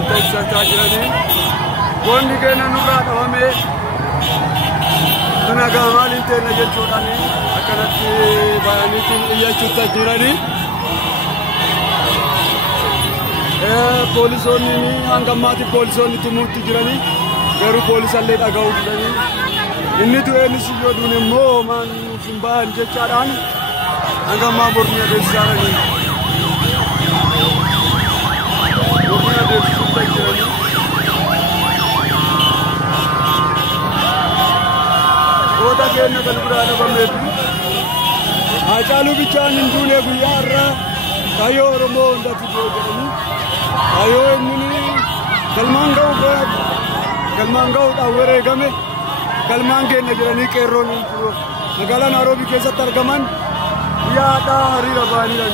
ibsataa jiranii wanni keenya nurraa dhabame nagaa maaliin ta'e jechuudhaan akkanatti baay'aniitiin iyyachuutti jiranii poolisoonni hanga ammaatti poolisoonni tumuutti jiranii garuu poolisallee dhaga'uu didanii inni du'eenis yoo duun immoo maan hin ba'an jechaadhaan hanga ammaa mormii adeemsisaa jiranii. Kota keenya kan biraa dhabameef Haacaaluu bichaan hin duune guyyaa irraa kaayoo Oromoo hundatti jedhanii kaayoo inni galmaan ga'uudhaan wareegame galmaan keenya jedhanii qeerroon magaalaa Naaroobii keessatti argaman yaada hariira ba'anii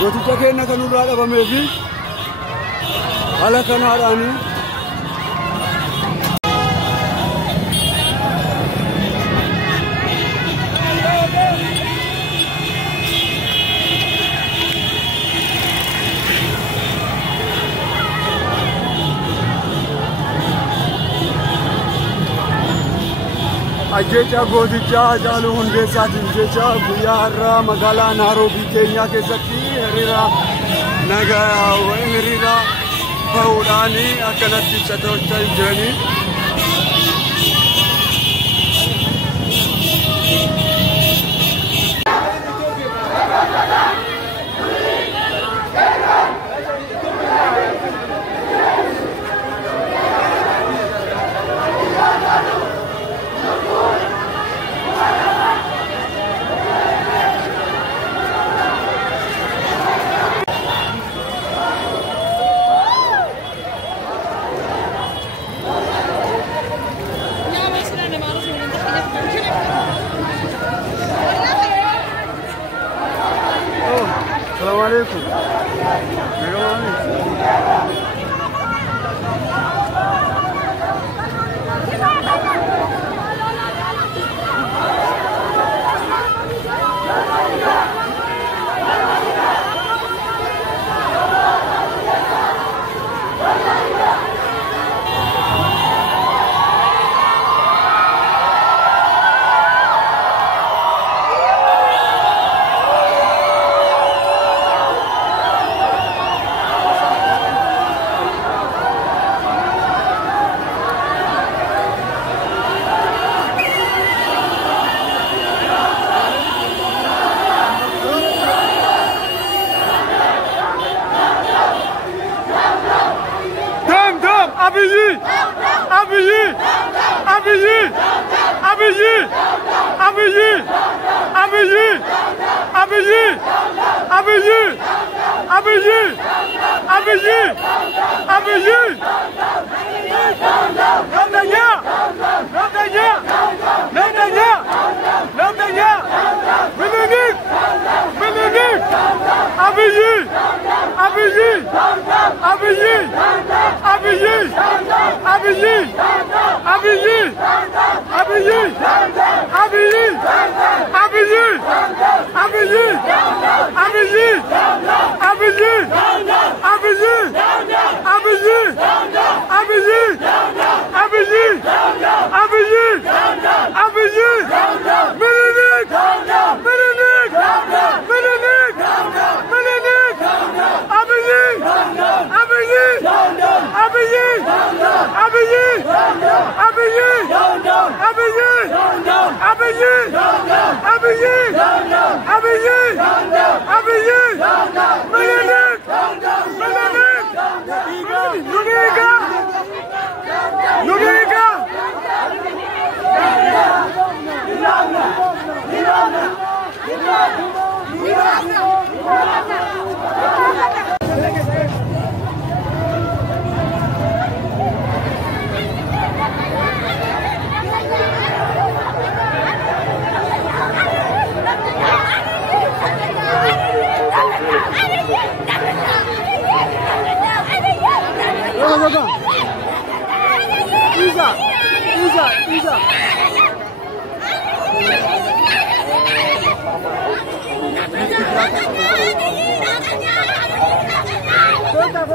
Gooticha keenya kan nurraa dhabamee fi haala kanaadhaanii ajjecha gooticha Haacaaluu Hundeessaatiin jecha guyyaa har'aa magaalaa Naaroobii keenyaa keessatti hiriira nagaa hiriira bahuudhaan akkanatti ibsataa jiranii. Assalamu alaikum.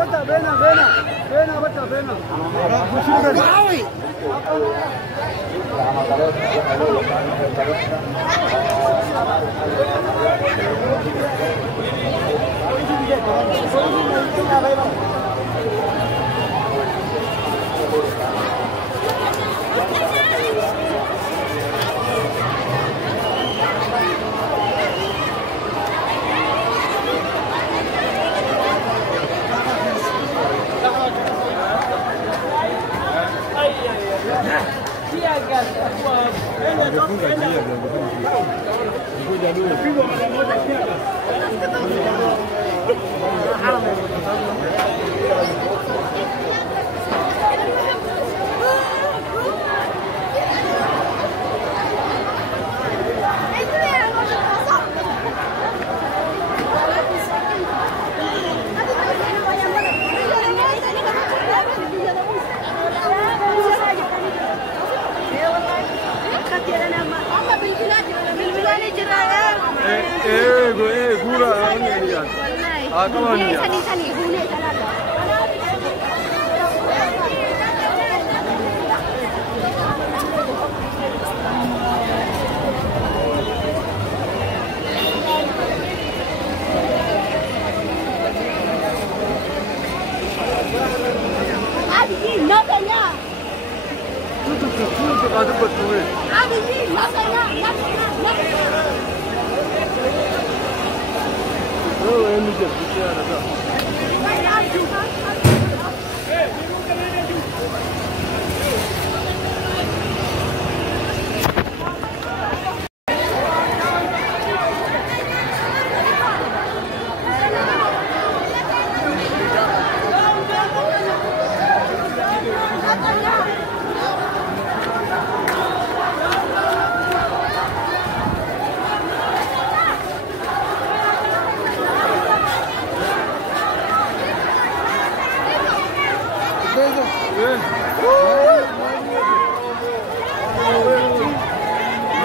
bata, bena, bata, bena.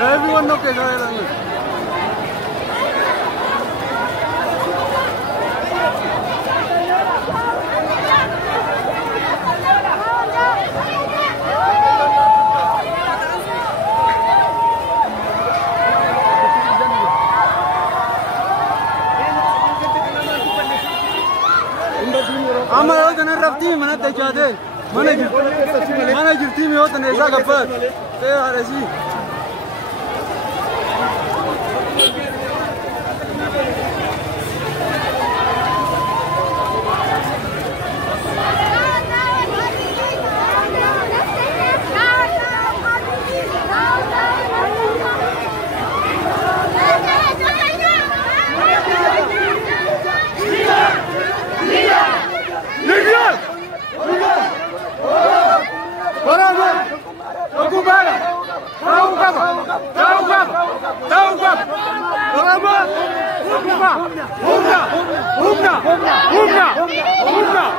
Everyone knows that. Ama yo tana rafti mana tajade mana jirti me yo tana esa gafar te arasi Humna!